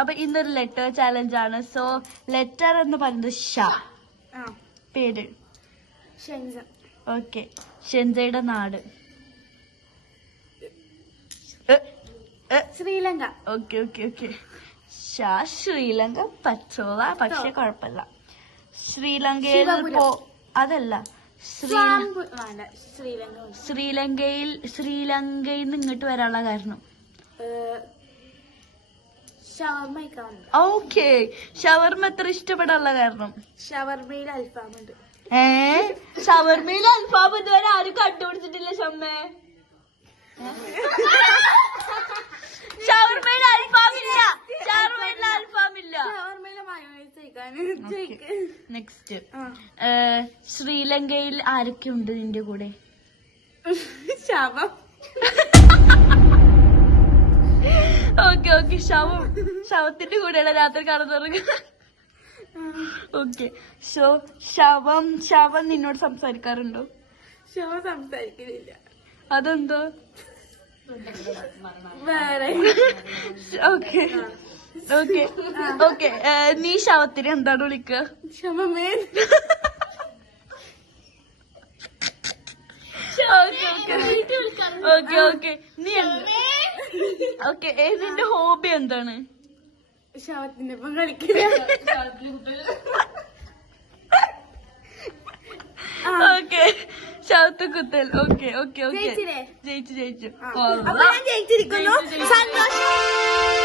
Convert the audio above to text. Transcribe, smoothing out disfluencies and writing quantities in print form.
അപ്പൊ ഇന്നൊരു letter challenge ആണ്. സോ ലെറ്റർ എന്ന് പറയുന്നത് ഷ. പേര് ഓക്കെ. ഷെൻസയുടെ നാട് Sri Lanka. Okay okay okay. Sri Lanka പറ്റോള, പക്ഷെ കുഴപ്പമില്ല. ശ്രീലങ്കയിൽ അതല്ല, ശ്രീലങ്കയിൽ നിന്ന് ഇങ്ങോട്ട് വരാനുള്ള കാരണം. ഓക്കെ. ഷവർമ എത്ര ഇഷ്ടപ്പെടാനുള്ള കാരണം? ഷവർമയിൽ അൽഫാമുണ്ട്. ഷവർമയിൽ അൽഫാം ഇതുവരെ ആരും കണ്ടുപിടിച്ചിട്ടില്ല ഷമ്മേ. ഷവർമയിൽ അൽഫാമില്ല, ഷവർമയിൽ അൽഫാമില്ല. നെക്സ്റ്റ്, ശ്രീലങ്കയിൽ ആരൊക്കെ ഉണ്ട് നിന്റെ കൂടെ? ശവം. Okay okay. ശവത്തിന്റെ കൂടെയാണ് രാത്രി കടന്നുറങ്ങുക. ഓക്കെ. സോ ശവം നിന്നോട് സംസാരിക്കാറുണ്ടോ? ശവം സംസാരിക്കുന്നില്ല. അതെന്തോ? വേറെ. Okay okay okay. നീ ശവത്തിന് എന്താണ് വിളിക്കുക? ശവമേ. Okay okay. നീ ഓക്കെ. നിന്റെ ഹോബി എന്താണ്? ശവത്തിന്റെ ഒപ്പം കളിക്കുക. ഓക്കെ. ശവത്ത് കുത്തൽ. Okay okay okay. ജയിച്ചു. ജയിച്ചിരിക്കുന്നു. സന്തോഷം.